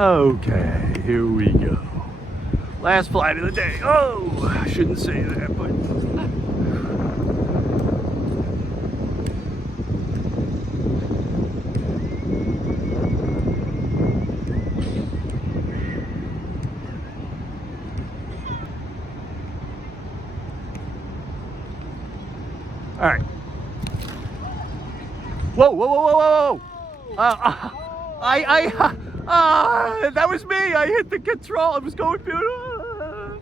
Okay, here we go. Last flight of the day. Oh, I shouldn't say that, but all right. Whoa, whoa, whoa, whoa, whoa! That was me. I hit the control. I was going through.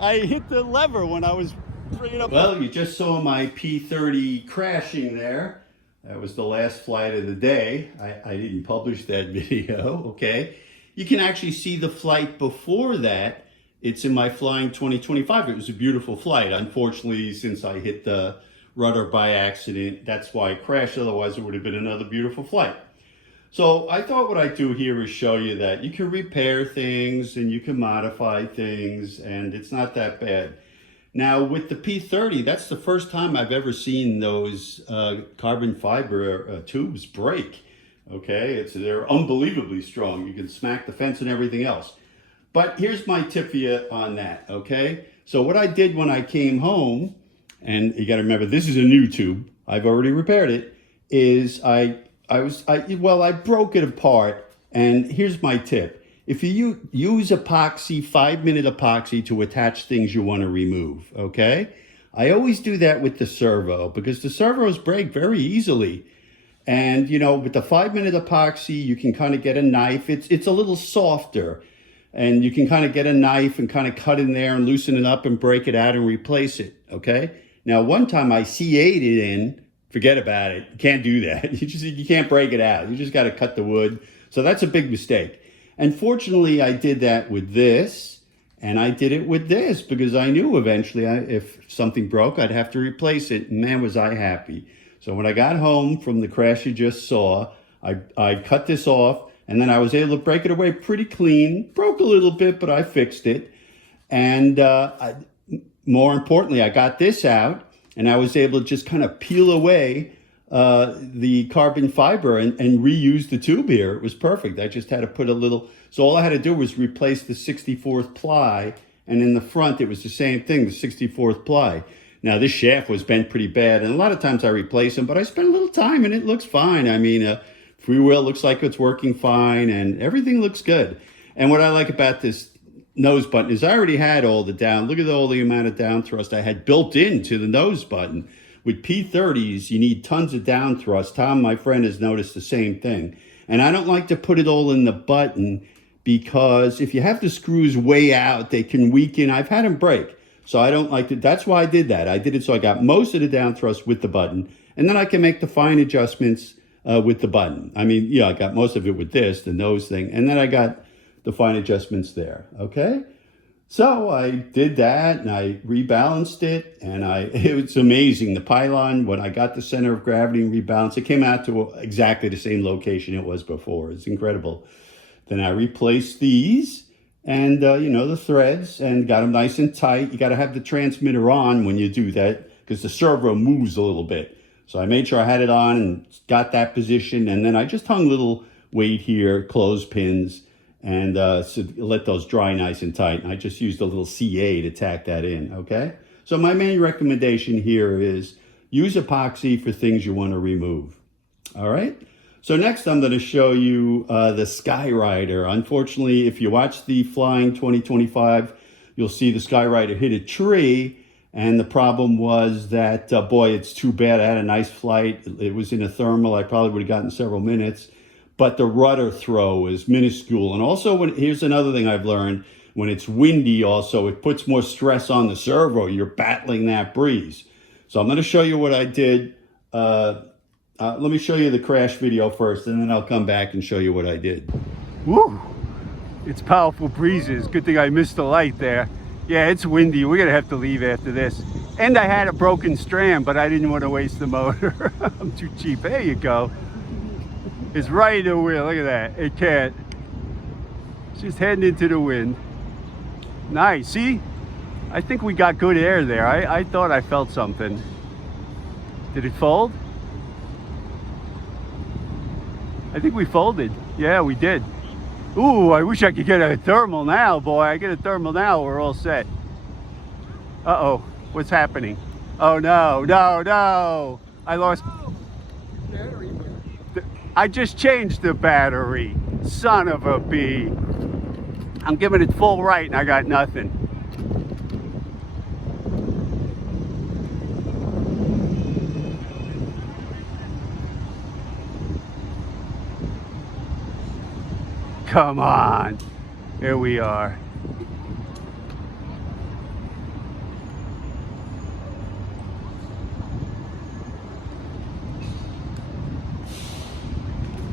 I hit the lever when I was bringing up. Well, you just saw my P30 crashing there. That was the last flight of the day. I didn't publish that video, okay? You can actually see the flight before that. It's in my Flying 2025. It was a beautiful flight. Unfortunately, since I hit the rudder by accident, that's why I crashed. Otherwise, it would have been another beautiful flight. So I thought what I'd do here is show you that you can repair things and you can modify things, and it's not that bad. Now with the P30, that's the first time I've ever seen those carbon fiber tubes break. Okay, they're unbelievably strong. You can smack the fence and everything else. But here's my tip for you on that, okay? So what I did when I came home, and you gotta remember, this is a new tube, I've already repaired it, is I broke it apart, and here's my tip. If you use epoxy, 5-minute epoxy to attach things you want to remove, okay? I always do that with the servo because the servos break very easily. And you know, with the 5-minute epoxy, you can kind of get a knife. It's a little softer, and you can kind of get a knife and kind of cut in there and loosen it up and break it out and replace it, okay? Now, one time I C8'd it in. Forget about it. You can't do that. You can't break it out. You just got to cut the wood. So that's a big mistake. And fortunately, I did that with this, and I did it with this because I knew eventually if something broke, I'd have to replace it. And man, was I happy. So when I got home from the crash you just saw, I cut this off, and then I was able to break it away pretty clean. Broke a little bit, but I fixed it. And more importantly, I got this out, and I was able to just kind of peel away the carbon fiber and reuse the tube here. It was perfect. I just had to put a little, so all I had to do was replace the 64th ply, and in the front it was the same thing, the 64th ply. Now this shaft was bent pretty bad, and a lot of times I replace them, but I spent a little time and it looks fine. I mean, freewheel looks like it's working fine and everything looks good. And what I like about this nose button is I already had all the down. Look at all the amount of down thrust I had built into the nose button. With P30s, you need tons of down thrust. Tom, my friend, has noticed the same thing. And I don't like to put it all in the button because if you have the screws way out, they can weaken. I've had them break. So I don't like to, that's why I did that. I did it so I got most of the down thrust with the button, and then I can make the fine adjustments with the button. I mean, yeah, I got most of it with this, the nose thing, and then I got the fine adjustments there, okay? So I did that and I rebalanced it, and it was amazing. The pylon, when I got the center of gravity and rebalanced, it came out to exactly the same location it was before. It's incredible. Then I replaced these and, you know, the threads, and got them nice and tight. You got to have the transmitter on when you do that because the servo moves a little bit. So I made sure I had it on and got that position, and then I just hung little weight here, clothespins, and so let those dry nice and tight. And I just used a little CA to tack that in, okay? So my main recommendation here is use epoxy for things you want to remove, all right? So next I'm going to show you the Sky Rider. Unfortunately, if you watch the Flying 2025, you'll see the Sky Rider hit a tree, and the problem was that, boy, it's too bad. I had a nice flight. It was in a thermal. I probably would have gotten several minutes. But the rudder throw is minuscule. And also, here's another thing I've learned, when it's windy also, it puts more stress on the servo. You're battling that breeze. So I'm going to show you what I did. Let me show you the crash video first, and then I'll come back and show you what I did. Woo! It's powerful breezes. Good thing I missed the light there. Yeah, it's windy. We're going to have to leave after this. And I had a broken strand, but I didn't want to waste the motor. I'm too cheap. There you go. It's right in the wind. Look at that. It can't. It's just heading into the wind. Nice. See? I think we got good air there. I thought I felt something. Did it fold? I think we folded. Yeah, we did. Ooh, I wish I could get a thermal now, boy. I get a thermal now, we're all set. Uh-oh, what's happening? Oh, no, no, no. I lost... Battery. I just changed the battery. Son of a bee. I'm giving it full right and I got nothing. Come on. Here we are.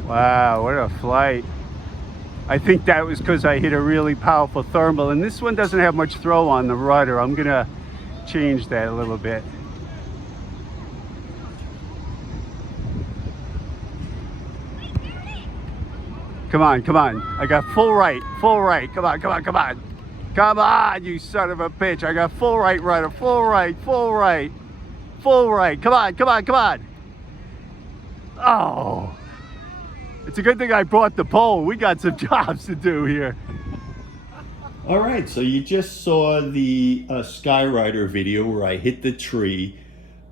Wow, what a flight. I think that was because I hit a really powerful thermal, and this one doesn't have much throw on the rudder. I'm gonna change that a little bit. Come on, come on. I got full right, full right. Come on, come on, come on. Come on, you son of a bitch. I got full right rudder, full right, full right, full right. Come on, come on, come on. Oh. It's a good thing I brought the pole. We got some jobs to do here. All right, so you just saw the Sky Rider video where I hit the tree.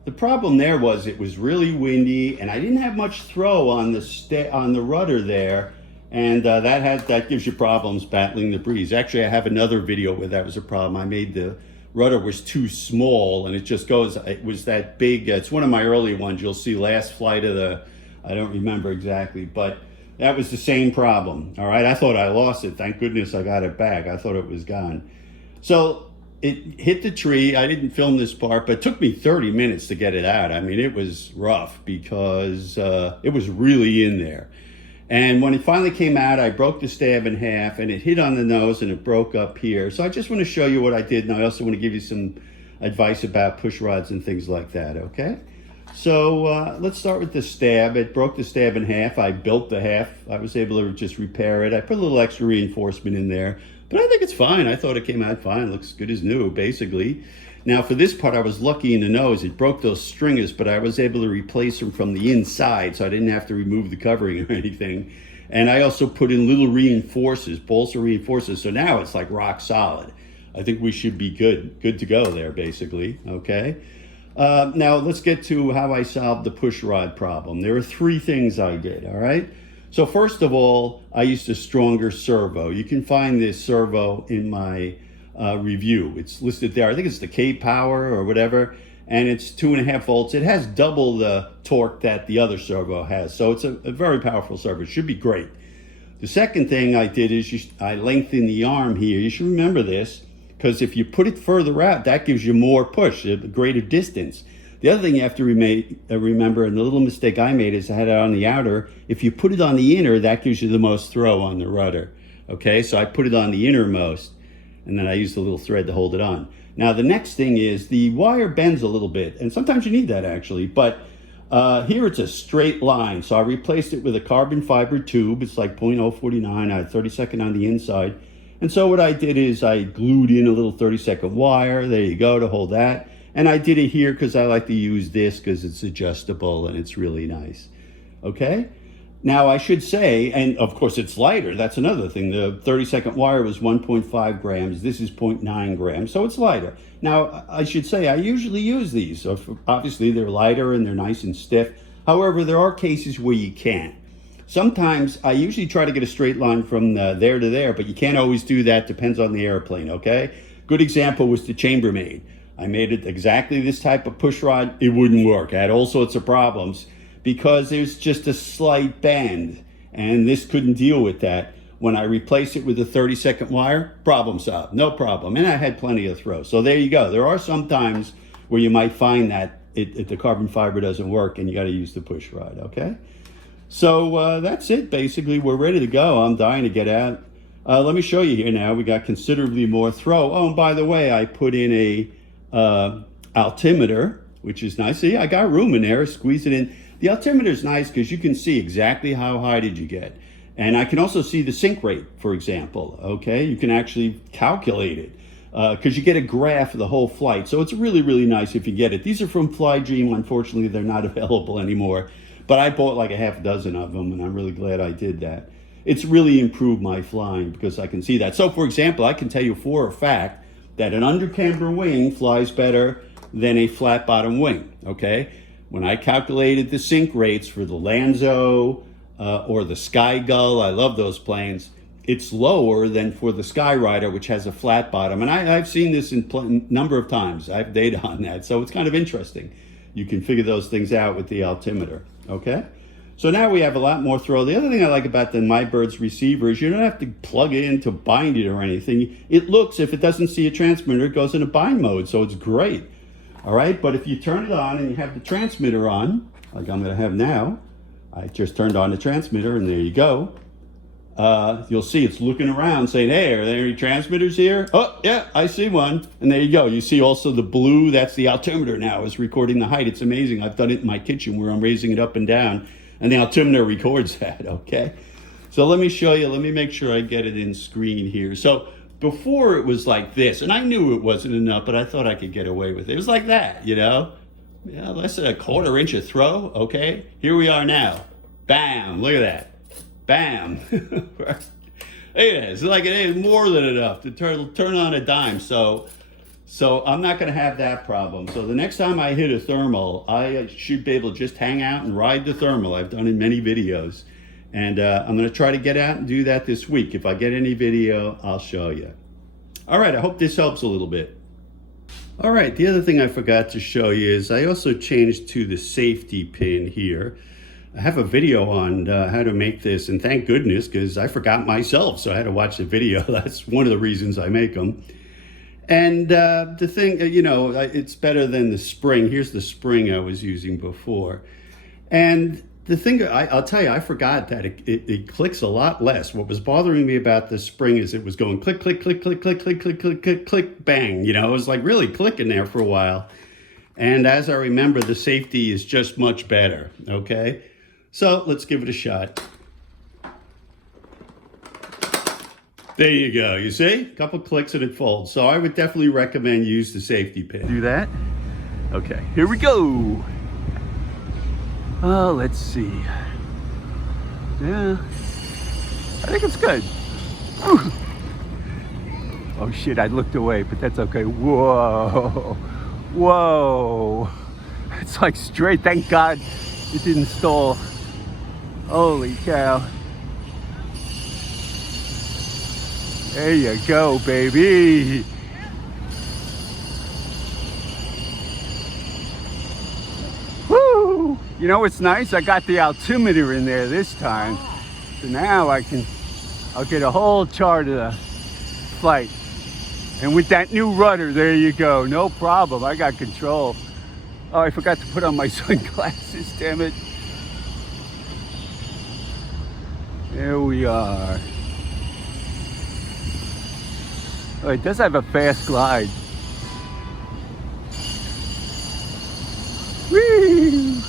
The problem there was it was really windy and I didn't have much throw on the rudder there, and that gives you problems battling the breeze. Actually, I have another video where that was a problem. I made the rudder was too small and it just goes. It was that big. It's one of my early ones. You'll see last flight of the. I don't remember exactly, but that was the same problem. All right, I thought I lost it. Thank goodness I got it back. I thought it was gone. So it hit the tree. I didn't film this part, but it took me 30 minutes to get it out. I mean, it was rough because it was really in there. And when it finally came out, I broke the stab in half and it hit on the nose and it broke up here. So I just want to show you what I did. And I also want to give you some advice about push rods and things like that, okay? So let's start with the stab. It broke the stab in half. I built the half. I was able to just repair it. I put a little extra reinforcement in there, but I think it's fine. I thought it came out fine. It looks good as new, basically. Now for this part, I was lucky in the nose. It broke those stringers, but I was able to replace them from the inside, so I didn't have to remove the covering or anything. And I also put in little reinforcers, balsa reinforcers. So now it's like rock solid. I think we should be good to go there, basically, okay? Now let's get to how I solved the push rod problem. There are three things I did, all right? So first of all, I used a stronger servo. You can find this servo in my review. It's listed there. I think it's the K-Power or whatever, and it's 2.5 volts. It has double the torque that the other servo has. So it's a very powerful servo. It should be great. The second thing I did is I lengthened the arm here. You should remember this, because if you put it further out, that gives you more push, a greater distance. The other thing you have to remember, and the little mistake I made is I had it on the outer. If you put it on the inner, that gives you the most throw on the rudder. Okay, so I put it on the innermost, and then I used a little thread to hold it on. Now the next thing is the wire bends a little bit, and sometimes you need that actually, but here it's a straight line. So I replaced it with a carbon fiber tube. It's like 0.049, I had 32nd on the inside. And so what I did is I glued in a little 32nd wire, there you go, to hold that. And I did it here because I like to use this because it's adjustable and it's really nice, okay? Now I should say, and of course it's lighter, that's another thing. The 32nd wire was 1.5 grams, this is 0.9 grams, so it's lighter. Now I should say I usually use these, so obviously they're lighter and they're nice and stiff. However, there are cases where you can't. Sometimes I usually try to get a straight line from there to there, but you can't always do that, depends on the airplane, okay? Good example was the chambermaid. I made it exactly this type of push rod, it wouldn't work. I had all sorts of problems because there's just a slight bend, and this couldn't deal with that. When I replaced it with a 32nd wire, problem solved, no problem. And I had plenty of throw. So there you go. There are some times where you might find that the carbon fiber doesn't work and you got to use the push rod, okay? So that's it, basically. We're ready to go. I'm dying to get out. Let me show you here now. We got considerably more throw. Oh, and by the way, I put in a altimeter, which is nice. See, I got room in there, squeeze it in. The altimeter is nice because you can see exactly how high did you get. And I can also see the sink rate, for example, okay? You can actually calculate it because you get a graph of the whole flight. So it's really, really nice if you get it. These are from FlyDream. Unfortunately, they're not available anymore. But I bought like a half dozen of them, and I'm really glad I did that. it's really improved my flying because I can see that. So for example, I can tell you for a fact that an undercamber wing flies better than a flat bottom wing, okay? When I calculated the sink rates for the Lanzo or the Sky Gull, I love those planes, it's lower than for the Sky Rider, which has a flat bottom. And I've seen this in a number of times. I have data on that. So it's kind of interesting. You can figure those things out with the altimeter, okay? So now we have a lot more throw. The other thing I like about the MyBirds receiver is you don't have to plug it in to bind it or anything. It looks, if it doesn't see a transmitter, it goes into bind mode, so it's great. All right, but if you turn it on and you have the transmitter on, like I'm gonna have now, I just turned on the transmitter and there you go. You'll see it's looking around saying, hey, are there any transmitters here? Oh, yeah, I see one. And there you go. You see also the blue, that's the altimeter now, is recording the height. It's amazing. I've done it in my kitchen where I'm raising it up and down, and the altimeter records that, okay? So let me show you, let me make sure I get it in screen here. So before it was like this, and I knew it wasn't enough, but I thought I could get away with it. It was like that, you know? Yeah, less than a 1/4 inch of throw, okay? Here we are now. Bam, look at that. Bam. Look at that. It's like it is more than enough to turn on a dime. So I'm not going to have that problem. So the next time I hit a thermal, I should be able to just hang out and ride the thermal. I've done in many videos. And I'm going to try to get out and do that this week. If I get any video, I'll show you. All right, I hope this helps a little bit. All right, the other thing I forgot to show you is I also changed to the safety pin here. I have a video on how to make this, and thank goodness, because I forgot myself, so I had to watch the video. That's one of the reasons I make them. And the thing, you know, it's better than the spring. Here's the spring I was using before. And the thing, I'll tell you, I forgot that it clicks a lot less. What was bothering me about the spring is it was going click, click, click, click, click, click, click, click, click, click, bang. You know, it was like really clicking there for a while. And as I remember, the safety is just much better, okay? So let's give it a shot. There you go, you see? A couple clicks and it folds. So I would definitely recommend use the safety pin. Do that? Okay, here we go. Oh, let's see. Yeah, I think it's good. Whew. Oh shit, I looked away, but that's okay. Whoa, whoa. It's like straight, thank God it didn't stall. Holy cow. There you go, baby. Woo! You know what's nice? I got the altimeter in there this time. So now I'll get a whole chart of the flight. And with that new rudder, there you go. No problem, I got control. Oh, I forgot to put on my sunglasses, damn it. There we are. Oh, it does have a fast glide. Whee!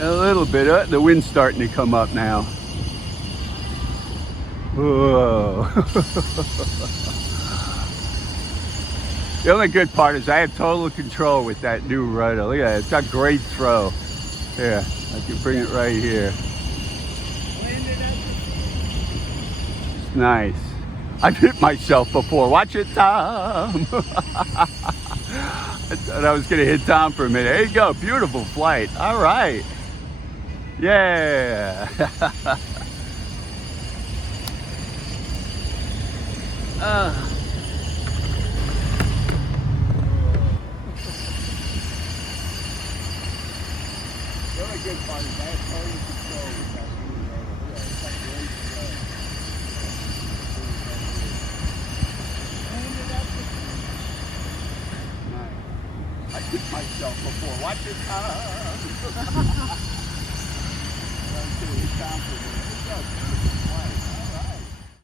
A little bit. The wind's starting to come up now. Whoa. The only good part is I have total control with that new rudder. Look at that. It's got great throw. Here, I can bring it right here. It's nice. I've hit myself before. Watch it, Tom. I thought I was going to hit Tom for a minute. There you go. Beautiful flight. All right. Yeah. The only good part is I have total control with that new rudder. It's like great throw. I hit myself before. Watch it. I'm going to hit Tom for a minute.